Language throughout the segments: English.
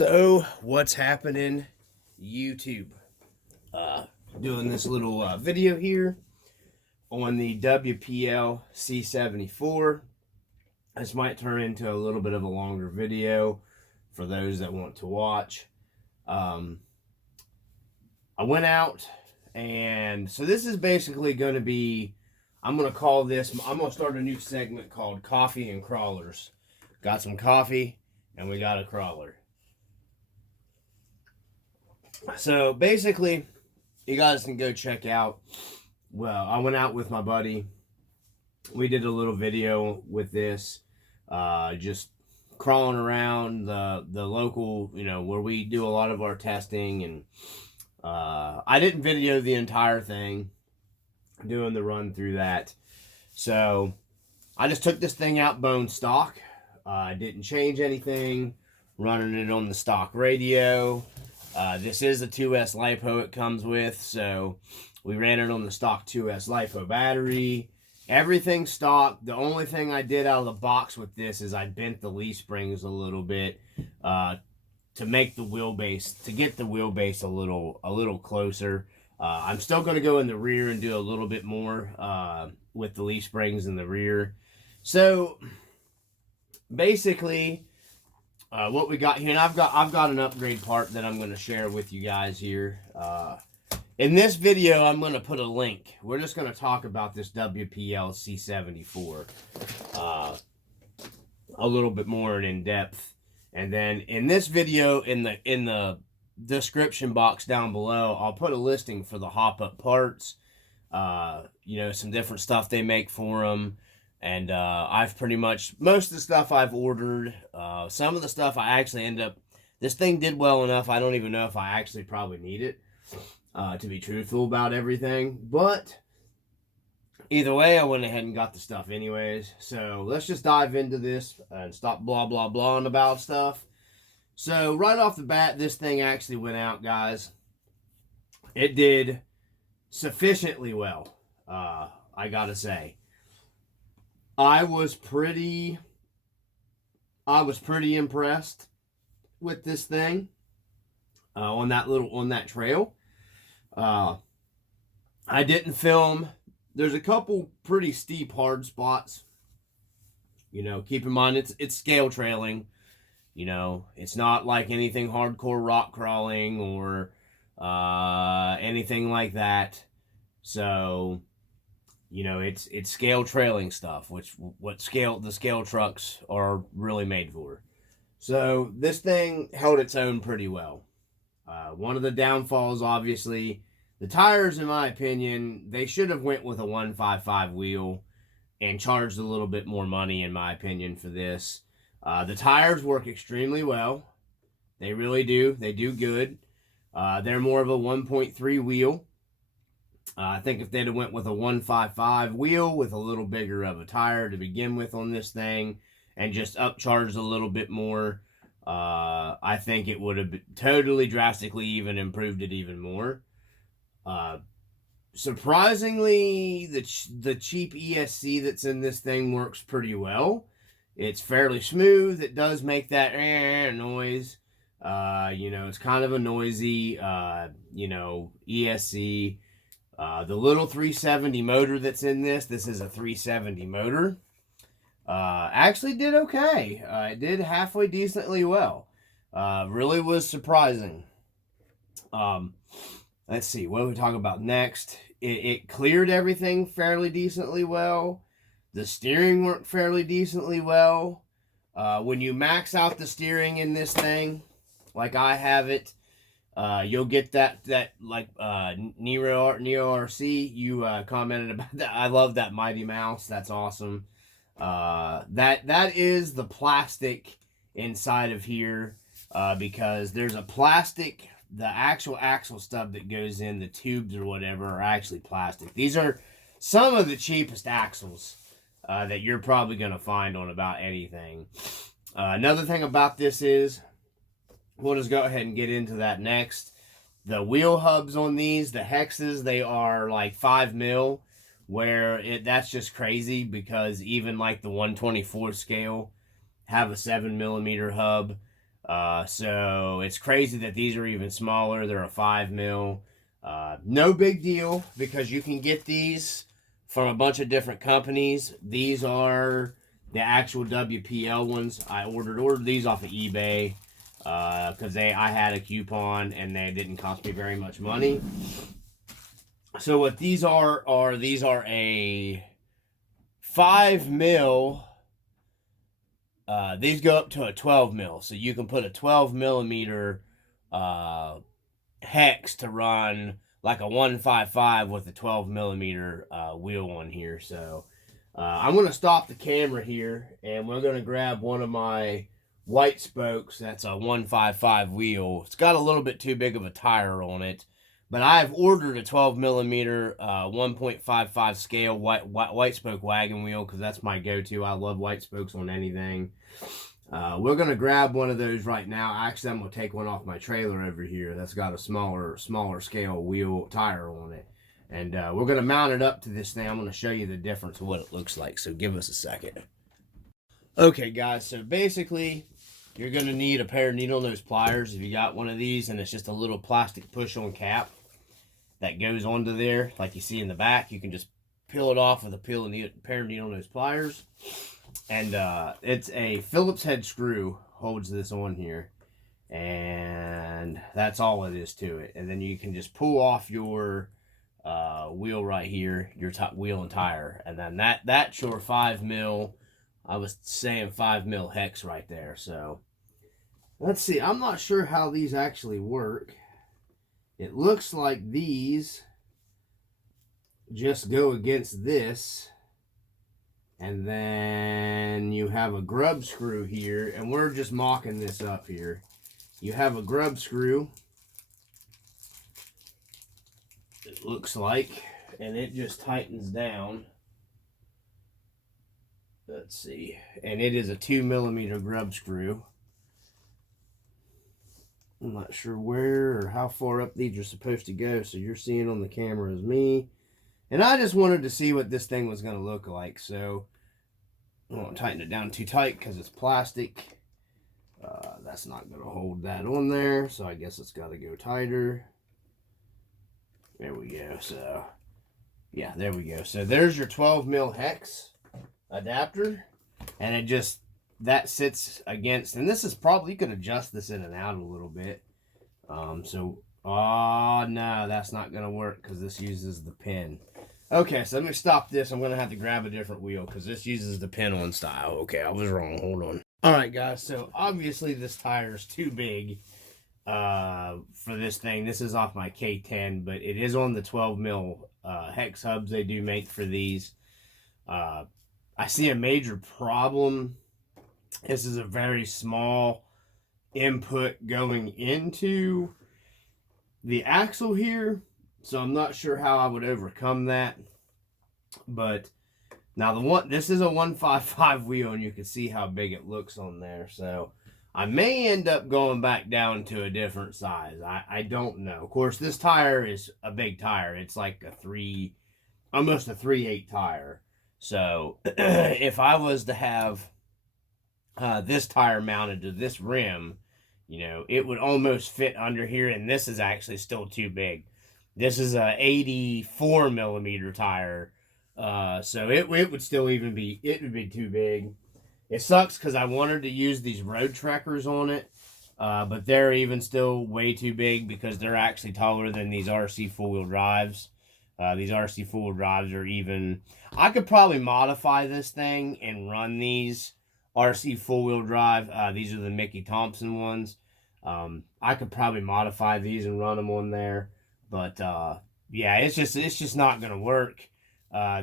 So, what's happening, YouTube? Doing this little video here on the WPL C74. This might turn into a little bit of a longer video for those that want to watch. I went out, and so this is basically going to be, I'm going to start a new segment called Coffee and Crawlers. Got some coffee, and we got a crawler. So basically, you guys can go check out. Well, I went out with my buddy. We did a little video with this, just crawling around the local, where we do a lot of our testing. And I didn't video the entire thing, doing the run through that. So I just took this thing out bone stock. I didn't change anything, running it on the stock radio. This is a 2S LiPo it comes with, so we ran it on the stock 2S LiPo battery. Everything stock. The only thing I did out of the box with this is I bent the leaf springs a little bit to make the wheelbase, to get the wheelbase a little closer. I'm still going to go in the rear and do a little bit more with the leaf springs in the rear. So basically, what we got here, and I've got an upgrade part that I'm going to share with you guys here. In this video, I'm going to put a link. We're just going to talk about this WPL C74 a little bit more in depth, and then in this video, in the description box down below, I'll put a listing for the hop-up parts. Some different stuff they make for them. And I've pretty much, most of the stuff I've ordered, some of the stuff I actually this thing did well enough, I don't even know if I actually probably need it, to be truthful about everything. But either way, I went ahead and got the stuff anyways. So let's just dive into this and stop blah, blah, blahing about stuff. So right off the bat, this thing actually went out, guys. It did sufficiently well, I gotta say. I was pretty impressed with this thing on that trail. I didn't film. There's a couple pretty steep hard spots. Keep in mind it's scale trailing. It's not like anything hardcore rock crawling or anything like that. So it's scale trailing stuff, which the scale trucks are really made for. So this thing held its own pretty well. One of the downfalls, obviously, the tires, in my opinion, they should have went with a 155 wheel and charged a little bit more money, in my opinion, for this. The tires work extremely well. They really do. They do good. They're more of a 1.3 wheel. I think if they'd have went with a 155 wheel with a little bigger of a tire to begin with on this thing and just upcharged a little bit more, I think it would have totally drastically even improved it even more. Surprisingly, the cheap ESC that's in this thing works pretty well. It's fairly smooth. It does make that noise. It's kind of a noisy, ESC. The little 370 motor that's in this is a 370 motor, actually did okay. It did halfway decently well. Really was surprising. Let's see, what do we talk about next? It cleared everything fairly decently well. The steering worked fairly decently well. When you max out the steering in this thing, like I have it, you'll get that like Neo RC. You commented about that. I love that Mighty Mouse. That's awesome. That is the plastic inside of here, because there's a plastic. The actual axle stub that goes in the tubes or whatever are actually plastic. These are some of the cheapest axles that you're probably going to find on about anything. Another thing about this is, we'll just go ahead and get into that next. The wheel hubs on these, the hexes, they are like 5 mil, where that's just crazy, because even like the 124 scale have a 7 millimeter hub. So it's crazy that these are even smaller. They're a 5 mil. No big deal because you can get these from a bunch of different companies. These are the actual WPL ones. I ordered these off of eBay because I had a coupon and they didn't cost me very much money. So what these are a 5 mil. These go up to a 12 mil, so you can put a 12 millimeter hex to run like a 155 with a 12 millimeter wheel on here. So I'm going to stop the camera here and we're going to grab one of my white spokes. That's a 155 wheel. It's got a little bit too big of a tire on it, but I've ordered a 12 millimeter 1.55 scale white spoke wagon wheel because that's my go-to. I love white spokes on anything. We're going to grab one of those right now. Actually, I'm going to take one off my trailer over here that's got a smaller scale wheel tire on it. And we're going to mount it up to this thing. I'm going to show you the difference of what it looks like. So give us a second. Okay, guys. So basically, you're going to need a pair of needle nose pliers if you got one of these. And it's just a little plastic push-on cap that goes onto there. Like you see in the back, you can just peel it off with a pair of needle nose pliers. And it's a Phillips head screw holds this on here, and that's all it is to it. And then you can just pull off your wheel right here, your top wheel and tire, and then that's your 5 mil. I was saying 5 mil hex right there. So let's see. I'm not sure how these actually work. It looks like these just go against this. And then you have a grub screw here, and we're just mocking this up here. You have a grub screw, it looks like, and it just tightens down. Let's see. And it is a 2 millimeter grub screw. I'm not sure where or how far up these are supposed to go, so you're seeing on the camera is me. And I just wanted to see what this thing was going to look like, so I won't tighten it down too tight because it's plastic. That's not going to hold that on there, so I guess it's got to go tighter. There we go. So, yeah, there we go. So there's your 12 mil hex adapter, and it just, that sits against, and this is probably, you can adjust this in and out a little bit. Oh, no, that's not going to work because this uses the pin. Okay, so let me stop this. I'm going to have to grab a different wheel because this uses the pin-on style. Okay, I was wrong. Hold on. All right, guys. So, obviously, this tire is too big for this thing. This is off my K10, but it is on the 12 mil hex hubs they do make for these. I see a major problem. This is a very small input going into the axle here. So I'm not sure how I would overcome that. But now this is a 155 wheel, and you can see how big it looks on there. So I may end up going back down to a different size. I don't know. Of course, this tire is a big tire. It's like almost a 3/8 tire. So if I was to have this tire mounted to this rim, you know, it would almost fit under here, and this is actually still too big. This is a 84 millimeter tire, so it would still even be, it would be too big. It sucks because I wanted to use these road trekkers on it, but they're even still way too big because they're actually taller than these RC four-wheel drives. These RC four-wheel drives are even, I could probably modify this thing and run these RC four-wheel drive. These are the Mickey Thompson ones. I could probably modify these and run them on there. But yeah, it's just not gonna work.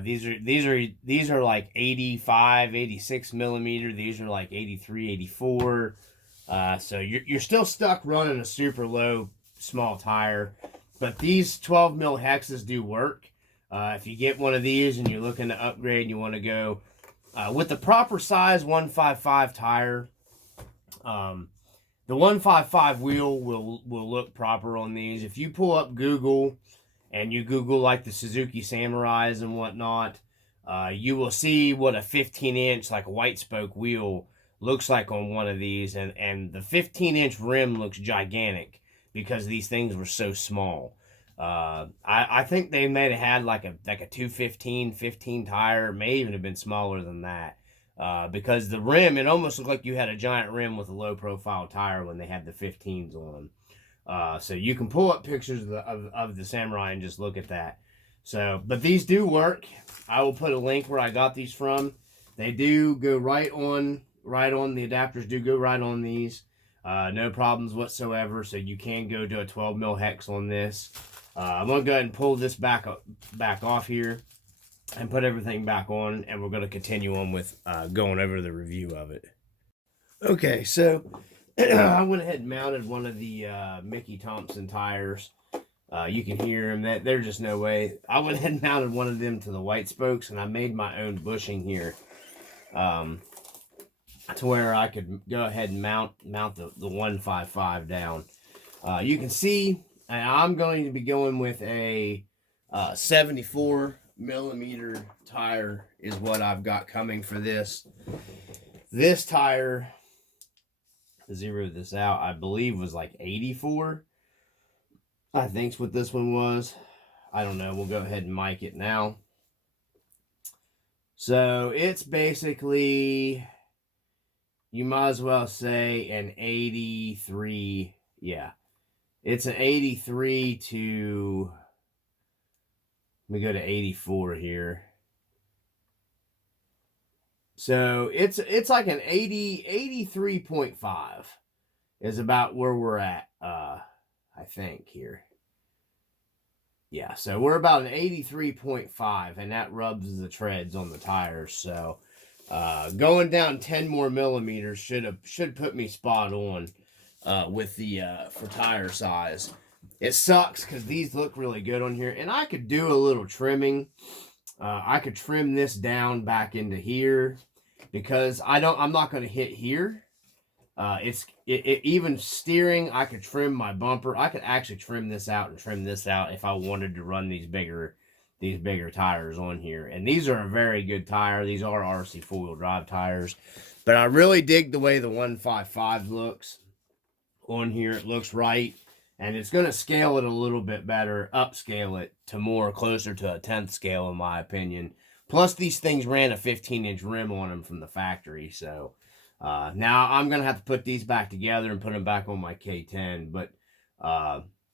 These are like 85, 86 millimeter. These are like 83, 84. So you're still stuck running a super low small tire. But these 12 mil hexes do work. If you get one of these and you're looking to upgrade and you want to go with the proper size 155 tire, the 155 wheel will look proper on these. If you pull up Google and you Google like the Suzuki Samurais and whatnot, you will see what a 15-inch like white spoke wheel looks like on one of these, and the 15-inch rim looks gigantic because these things were so small. I think they may have had like a 215 tire, may even have been smaller than that. Because the rim, it almost looked like you had a giant rim with a low profile tire when they had the 15s on them. So you can pull up pictures of the Samurai and just look at that. So, but these do work. I will put a link where I got these from. They do go right on. The adapters do go right on these. No problems whatsoever. So you can go to a 12 mil hex on this. I'm gonna go ahead and pull this back off here and put everything back on, and we're gonna continue on with going over the review of it. Okay, so I went ahead and mounted one of the Mickey Thompson tires. You can hear them. That there's just no way. I went ahead and mounted one of them to the white spokes, and I made my own bushing here, to where I could go ahead and mount the 155 down. You can see I'm going to be going with a 74 millimeter tire is what I've got coming for this. This tire, to zero this out, I believe was like 84. I think's what this one was. I don't know. We'll go ahead and mic it now. So it's basically, you might as well say an 83. Yeah. It's an 83 to, let me go to 84 here. So it's like an 83.5 is about where we're at, I think here. Yeah, so we're about an 83.5, and that rubs the treads on the tires. So going down 10 more millimeters should put me spot on with the for tire size. It sucks because these look really good on here, and I could do a little trimming. I could trim this down back into here because I'm not going to hit here. Even steering, I could trim my bumper. I could actually trim this out and trim this out if I wanted to run these bigger tires on here. And these are a very good tire. These are RC four-wheel drive tires. But I really dig the way the 155 looks on here. It looks right. And it's going to scale it a little bit better, upscale it to more closer to a 10th scale, in my opinion. Plus, these things ran a 15-inch rim on them from the factory. So, now I'm going to have to put these back together and put them back on my K10. But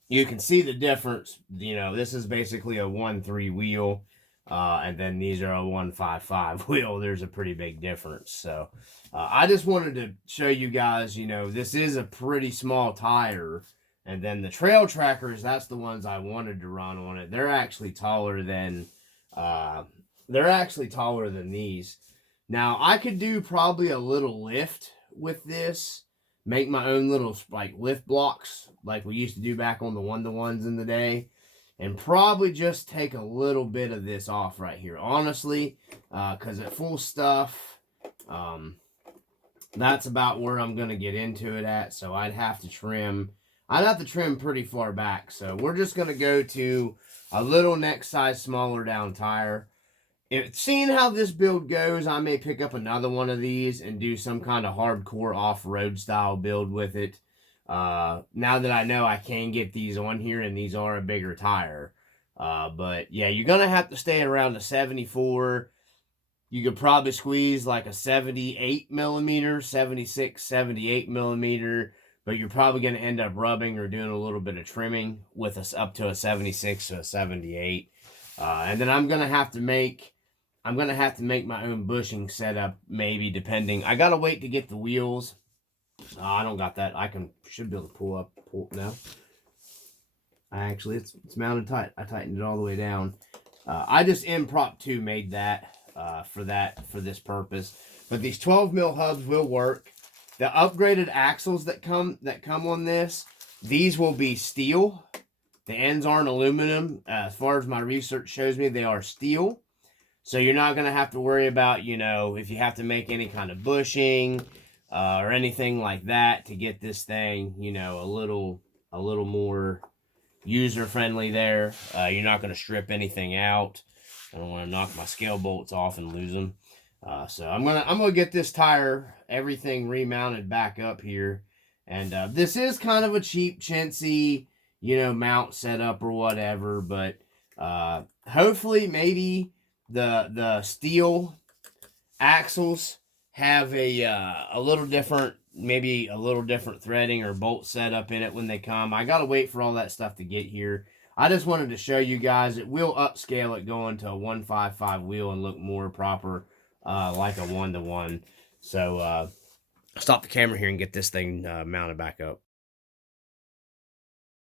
you can see the difference. You know, this is basically a 1.3 wheel. And then these are a 1.55 wheel. There's a pretty big difference. So, I just wanted to show you guys, you know, this is a pretty small tire. And then the trail trackers, that's the ones I wanted to run on it. They're actually taller than these. Now, I could do probably a little lift with this. Make my own little like lift blocks like we used to do back on the one-to-ones in the day. And probably just take a little bit of this off right here. Honestly, because at full stuff, that's about where I'm going to get into it at. So I'd have to trim pretty far back. So we're just going to go to a little next size smaller down tire. Seeing how this build goes, I may pick up another one of these and do some kind of hardcore off-road style build with it. Now that I know I can get these on here and these are a bigger tire. But yeah, you're going to have to stay around the 74. You could probably squeeze like a 78 millimeter, 76, 78 millimeter. But you're probably going to end up rubbing or doing a little bit of trimming with us up to a 76 to a 78. And then I'm going to have to make my own bushing setup, maybe, depending. I got to wait to get the wheels. I don't got that. Should be able to pull now. Actually, it's mounted tight. I tightened it all the way down. I just impromptu made that for this purpose. But these 12 mil hubs will work. The upgraded axles that come on this, these will be steel. The ends aren't aluminum. As far as my research shows me, they are steel. So you're not going to have to worry about, you know, if you have to make any kind of bushing or anything like that to get this thing, you know, a little more user-friendly there. You're not going to strip anything out. I don't want to knock my scale bolts off and lose them. So I'm gonna get this tire, everything remounted back up here, and this is kind of a cheap, chintzy, you know, mount setup or whatever. But hopefully, maybe the steel axles have a little different, maybe a little different threading or bolt setup in it when they come. I gotta wait for all that stuff to get here. I just wanted to show you guys it will upscale it going to a 155 wheel and look more proper, like a 1-to-1. So stop the camera here and get this thing mounted back up.